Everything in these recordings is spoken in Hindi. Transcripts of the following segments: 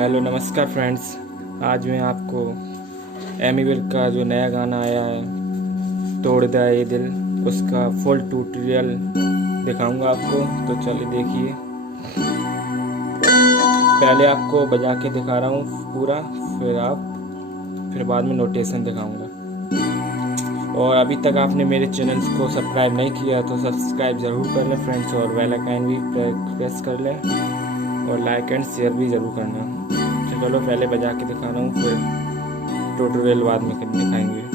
हेलो नमस्कार फ्रेंड्स। आज मैं आपको एमी विर्क का जो नया गाना आया है तोड़ दा ए दिल, उसका फुल ट्यूटोरियल दिखाऊंगा आपको। तो चलिए देखिए। पहले आपको बजा के दिखा रहा हूँ पूरा, फिर बाद में नोटेशन दिखाऊंगा। और अभी तक आपने मेरे चैनल को सब्सक्राइब नहीं किया तो सब्सक्राइब ज़रूर कर लें फ्रेंड्स, और बेल आइकन भी प्रेस कर लें और लाइक एंड शेयर भी ज़रूर करना। चलो पहले बजा के दिखा रहा हूँ, फिर ट्यूटोरियल बाद में दिखाएंगे।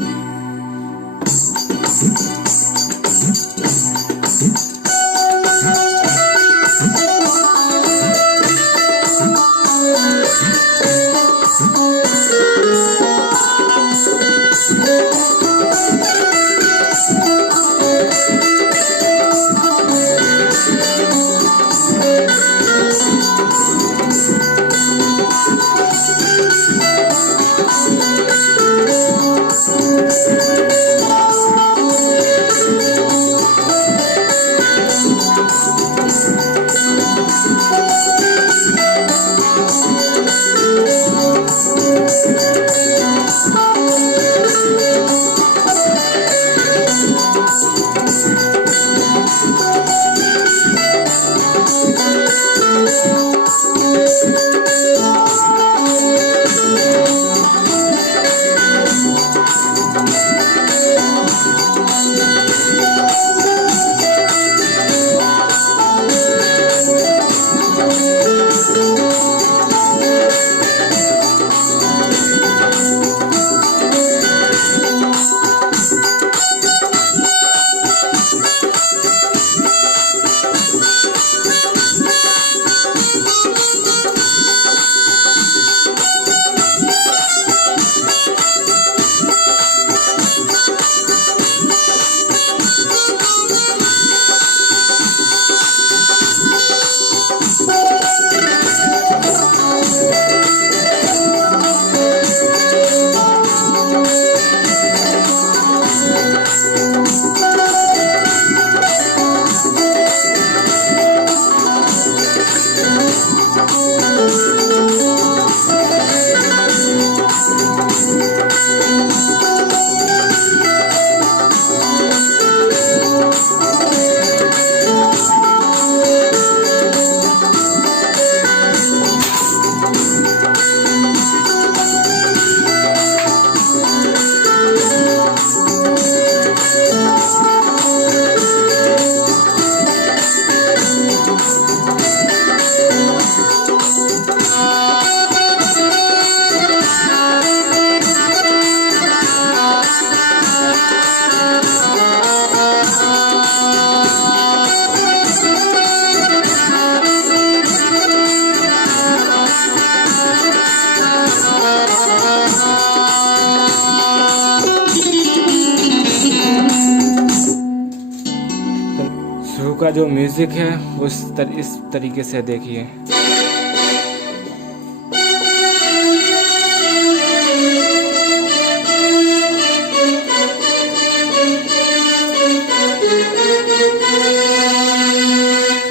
शुरू का जो म्यूजिक है इस तरीके से देखिए।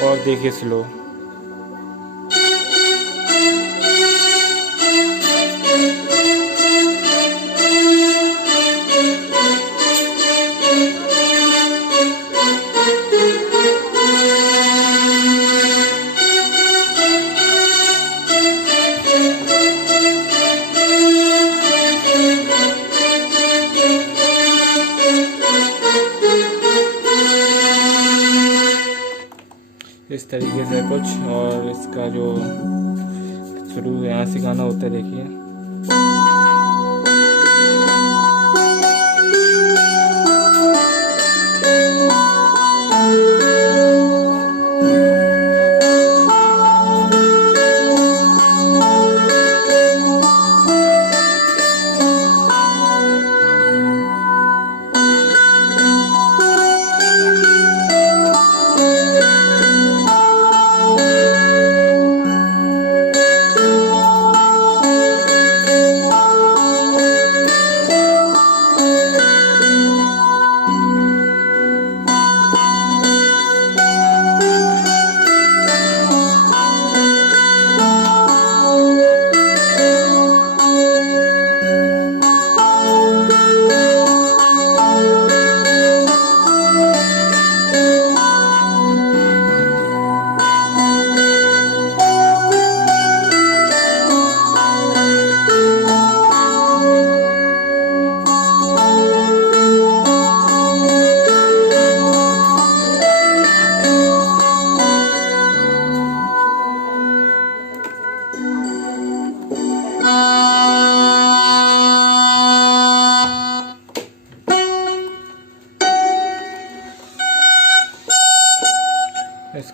और देखिए स्लो। इस तरीके से कुछ, और इसका जो शुरू यहाँ से गाना होता है देखिए।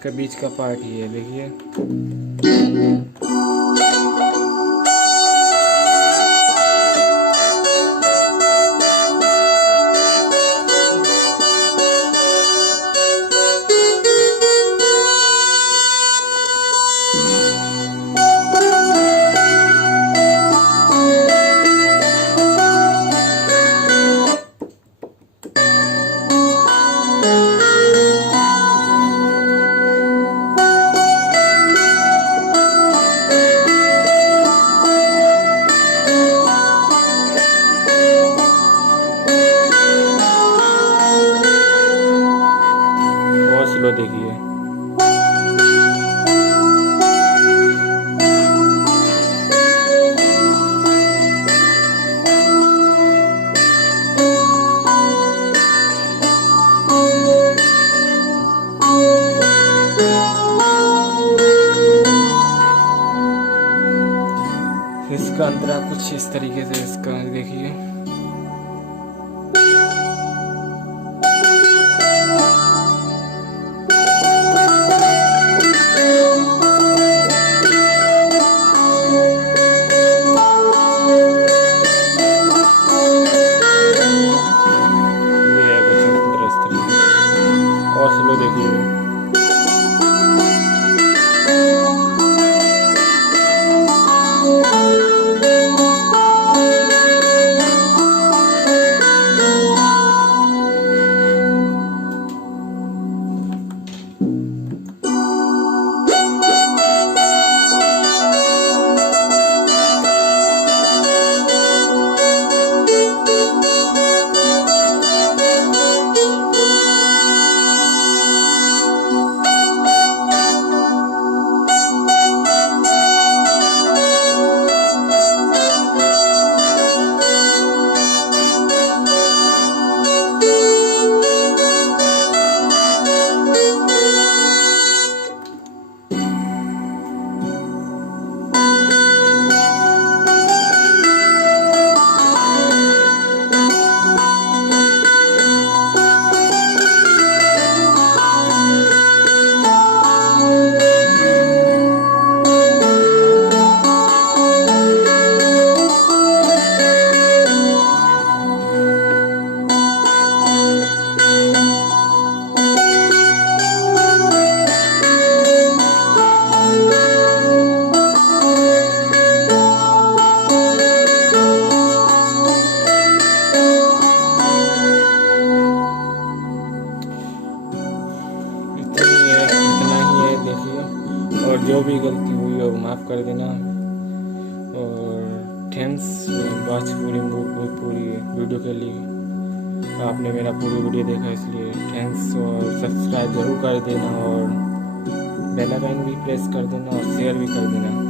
इसका बीच का पार्ट ही है, देखिए। स्लो देखिए। इसका अंतरा कुछ इस तरीके से, इसका देखिए। और स्लो देखिए। और जो भी गलती हुई हो माफ़ कर देना। और थैंक्स वॉच पूरी वीडियो के लिए। आपने मेरा पूरी वीडियो देखा इसलिए थैंक्स। और सब्सक्राइब ज़रूर कर देना और बेल आइकन भी प्रेस कर देना और शेयर भी कर देना।